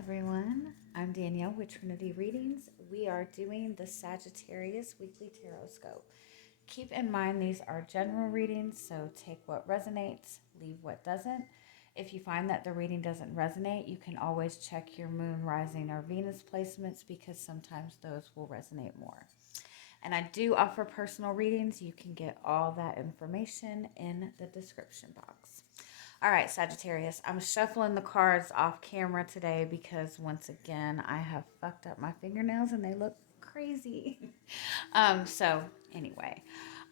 everyone. I'm Danielle with Trinity Readings. We are doing the Sagittarius Weekly Tarotscope. Keep in mind these are general readings, so take what resonates, leave what doesn't. If you find that the reading doesn't resonate, you can always check your moon, rising, or Venus placements because sometimes those will resonate more. And I do offer personal readings. You can get all that information in the description box. All right, Sagittarius, I'm shuffling the cards off camera today because once again, I have fucked up my fingernails and they look crazy. So anyway,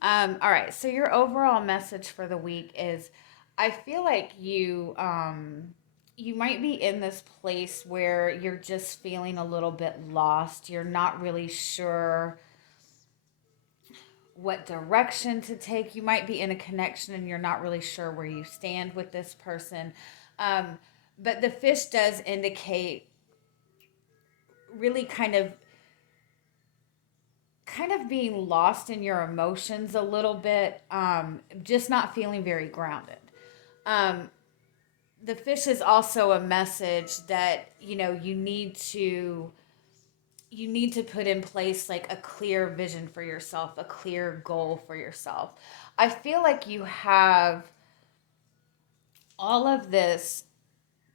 all right. So your overall message for the week is, I feel like you might be in this place where you're just feeling a little bit lost. You're not really sure what direction to take. You might be in a connection and you're not really sure where you stand with this person. Um, but the fish does indicate really kind of being lost in your emotions a little bit, just not feeling very grounded. Um, the fish is also a message that you need to put in place like a clear vision for yourself, a clear goal for yourself. I feel like you have all of this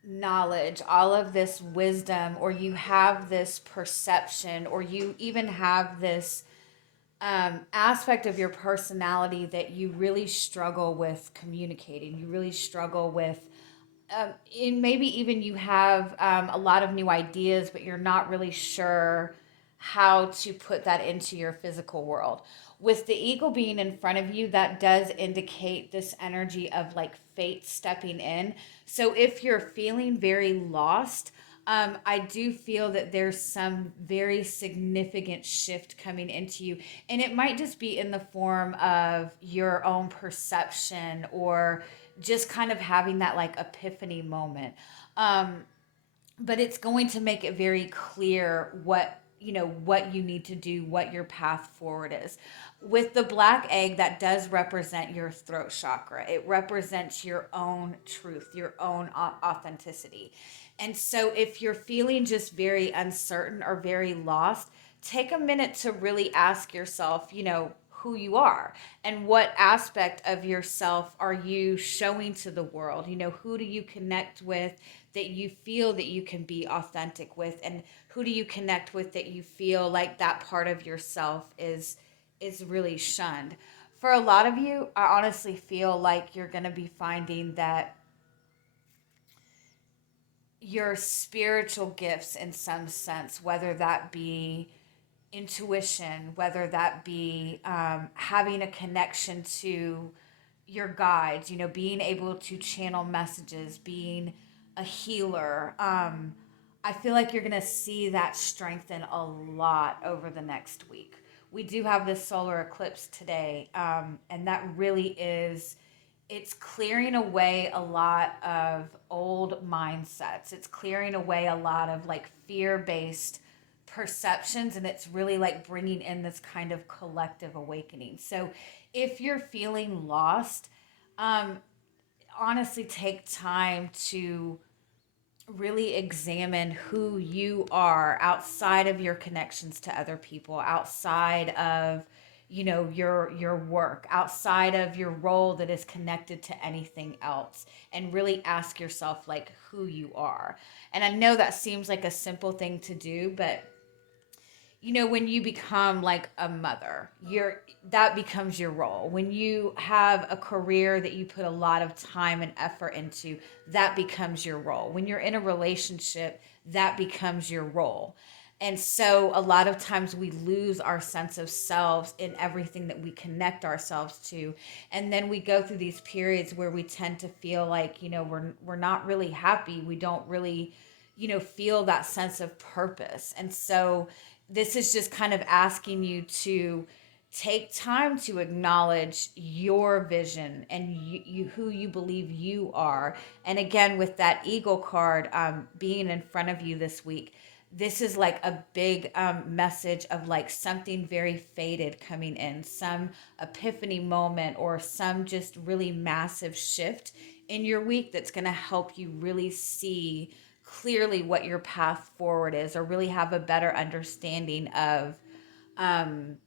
knowledge, all of this wisdom, or you have this perception, or you even have this aspect of your personality that you really struggle with communicating. You really struggle with, and maybe even you have a lot of new ideas, but you're not really sure how to put that into your physical world. With the eagle being in front of you, that does indicate this energy of like fate stepping in. So if you're feeling very lost, I do feel that there's some very significant shift coming into you. And it might just be in the form of your own perception or just kind of having that like epiphany moment. Um, but it's going to make it very clear what you need to do, what your path forward is. With the black egg, that does represent your throat chakra. It represents your own truth, your own authenticity. And so if you're feeling just very uncertain or very lost, take a minute to really ask yourself, who you are and what aspect of yourself are you showing to the world. Who do you connect with that you feel that you can be authentic with, and who do you connect with that you feel like that part of yourself is really shunned. For a lot of you, I honestly feel like you're going to be finding that your spiritual gifts in some sense, whether that be intuition, whether that be having a connection to your guides, being able to channel messages, being a healer. I feel like you're going to see that strengthen a lot over the next week. We do have this solar eclipse today, and that really is, it's clearing away a lot of old mindsets. It's clearing away a lot of like fear based perceptions, and it's really like bringing in this kind of collective awakening. So if you're feeling lost, um, honestly take time to really examine who you are outside of your connections to other people, outside of your work, outside of your role that is connected to anything else, and really ask yourself like who you are. And I know that seems like a simple thing to do, but when you become like a mother, that becomes your role. When you have a career that you put a lot of time and effort into, that becomes your role. When you're in a relationship, that becomes your role. And so a lot of times we lose our sense of selves in everything that we connect ourselves to. And then we go through these periods where we tend to feel like, we're not really happy. We don't really, feel that sense of purpose. And so this is just kind of asking you to take time to acknowledge your vision and who you believe you are. And again, with that eagle card being in front of you this week, this is like a big message of like something very fated coming in, some epiphany moment or some just really massive shift in your week that's going to help you really see clearly what your path forward is, or really have a better understanding um,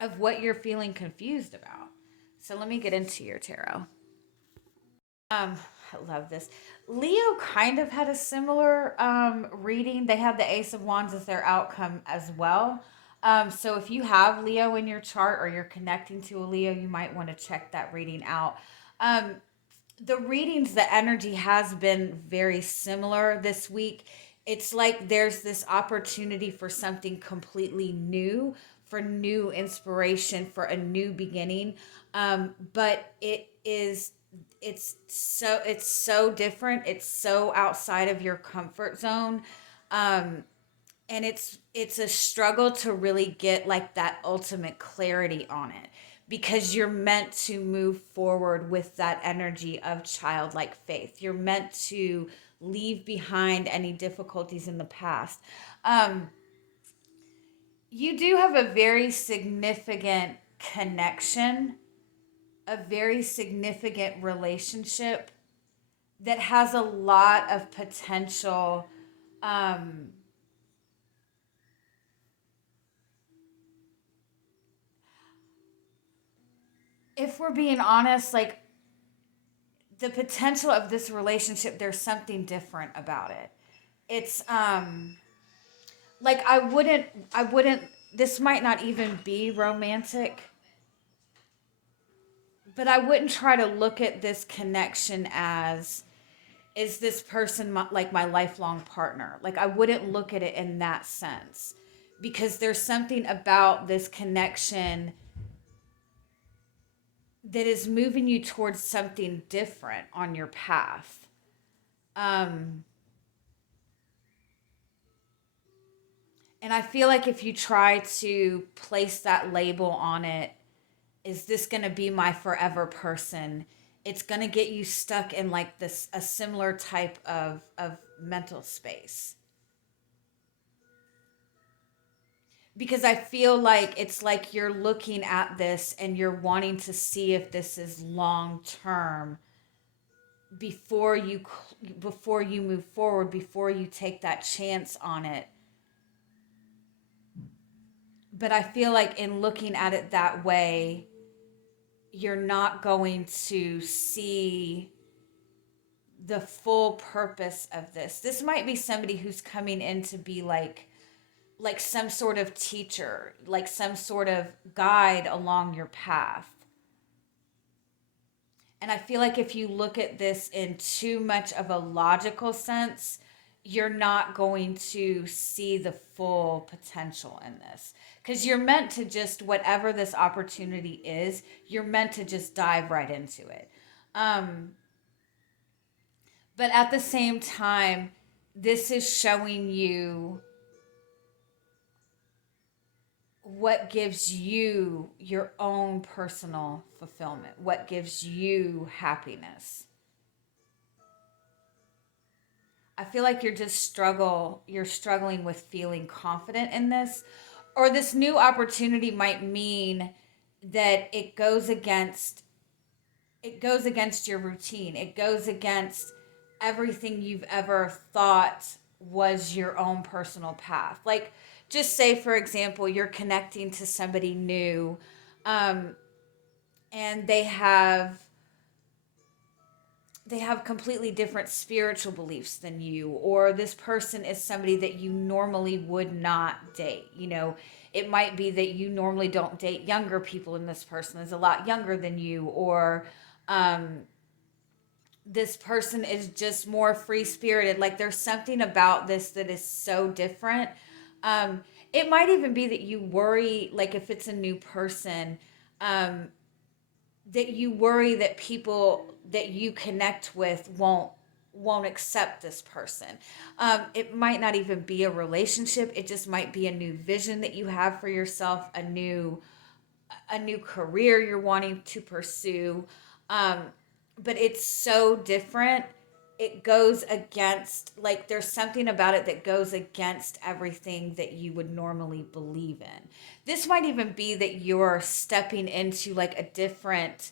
of what you're feeling confused about. So let me get into your tarot. I love this. Leo kind of had a similar reading. They had the Ace of Wands as their outcome as well. So if you have Leo in your chart or you're connecting to a Leo, you might want to check that reading out. Um, the readings, the energy has been very similar this week. It's like there's this opportunity for something completely new, for new inspiration, for a new beginning. But it's so different. It's so outside of your comfort zone. Um, and it's a struggle to really get like that ultimate clarity on it, because you're meant to move forward with that energy of childlike faith. You're meant to leave behind any difficulties in the past. um, you do have a very significant connection, a very significant relationship that has a lot of potential. um, if we're being honest, like, the potential of this relationship, there's something different about it. It's like, I wouldn't this might not even be romantic, but I wouldn't try to look at this connection as, is this person like my lifelong partner? Like, I wouldn't look at it in that sense, because there's something about this connection that is moving you towards something different on your path. Um, and I feel like if you try to place that label on it, is this going to be my forever person? It's going to get you stuck in like this, a similar type of mental space. Because I feel like it's like you're looking at this and you're wanting to see if this is long term before you before you move forward, before you take that chance on it. But I feel like in looking at it that way, you're not going to see the full purpose of this. This might be somebody who's coming in to be like some sort of teacher, like some sort of guide along your path. And I feel like if you look at this in too much of a logical sense, you're not going to see the full potential in this. Because you're meant to just, whatever this opportunity is, you're meant to just dive right into it. Um, but at the same time, this is showing you what gives you your own personal fulfillment, what gives you happiness. I feel like you're struggling with feeling confident in this, or this new opportunity might mean that it goes against your routine. It goes against everything you've ever thought was your own personal path. Like, just say, for example, you're connecting to somebody new, um, and they have completely different spiritual beliefs than you, or this person is somebody that you normally would not date. It might be that you normally don't date younger people, and this person is a lot younger than you, or um, this person is just more free spirited. Like, there's something about this that is so different. It might even be that you worry, like, if it's a new person, um, that you worry that people that you connect with won't accept this person. It might not even be a relationship. It just might be a new vision that you have for yourself, a new career you're wanting to pursue. Um, but it's so different. It goes against, like, there's something about it that goes against everything that you would normally believe in. This might even be that you're stepping into like a different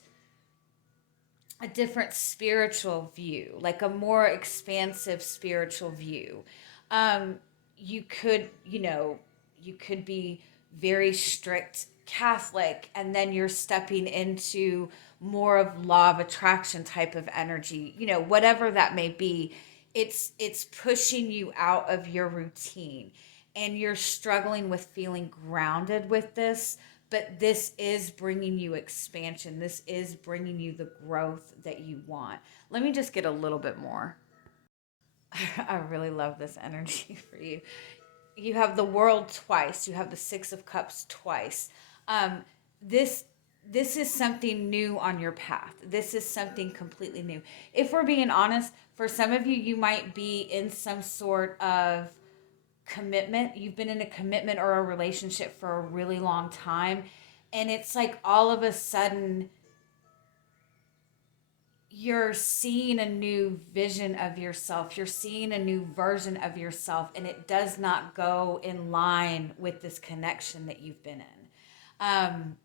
a different spiritual view, like a more expansive spiritual view. Um, you could, you could be very strict Catholic, and then you're stepping into more of law of attraction type of energy, whatever that may be. It's pushing you out of your routine, and you're struggling with feeling grounded with this, but this is bringing you expansion. This is bringing you the growth that you want. Let me just get a little bit more. I really love this energy for you. You have the world twice. You have the Six of Cups twice. Um, this this is something new on your path. This is something completely new. If we're being honest, for some of you, you might be in some sort of commitment. You've been in a commitment or a relationship for a really long time, and it's like all of a sudden you're seeing a new vision of yourself. You're seeing a new version of yourself, and it does not go in line with this connection that you've been in.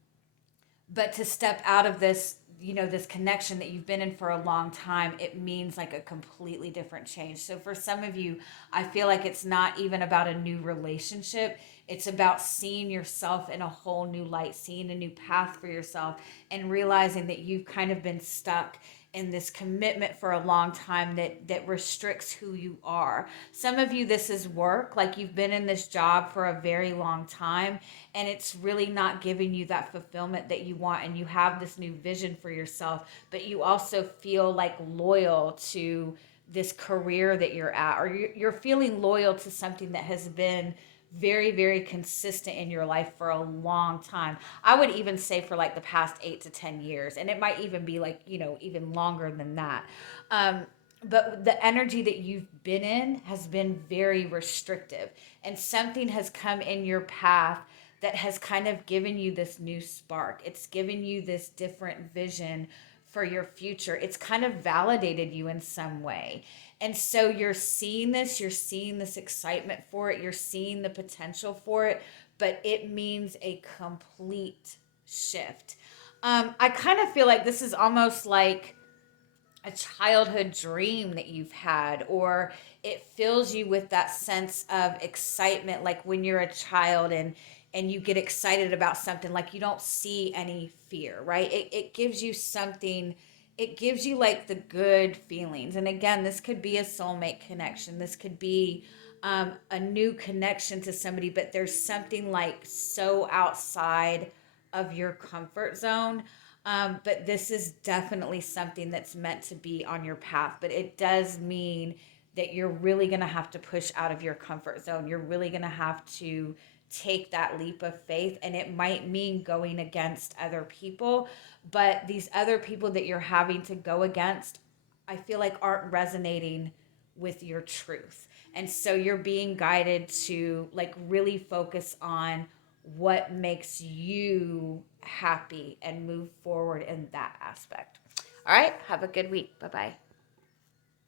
But to step out of this, this connection that you've been in for a long time, it means like a completely different change. So for some of you, I feel like it's not even about a new relationship. It's about seeing yourself in a whole new light, seeing a new path for yourself, and realizing that you've kind of been stuck in this commitment for a long time that restricts who you are. Some of you, this is work, like you've been in this job for a very long time, and it's really not giving you that fulfillment that you want, and you have this new vision for yourself, but you also feel like loyal to this career that you're at, or you're feeling loyal to something that has been very, very consistent in your life for a long time. I would even say for like the past 8 to 10 years, and it might even be like, even longer than that. Um, but the energy that you've been in has been very restrictive, and something has come in your path that has kind of given you this new spark. It's given you this different vision for your future. It's kind of validated you in some way. And so you're seeing this excitement for it, you're seeing the potential for it, but it means a complete shift. I kind of feel like this is almost like a childhood dream that you've had, or it fills you with that sense of excitement, like when you're a child and you get excited about something, like you don't see any fear, right? It gives you something, it gives you like the good feelings. And again, this could be a soulmate connection, this could be a new connection to somebody, but there's something like so outside of your comfort zone. But this is definitely something that's meant to be on your path. But it does mean that you're really going to have to push out of your comfort zone. You're really going to have to take that leap of faith. And it might mean going against other people. But these other people that you're having to go against, I feel like aren't resonating with your truth. And so you're being guided to like really focus on what makes you happy and move forward in that aspect. All right, have a good week. Bye bye.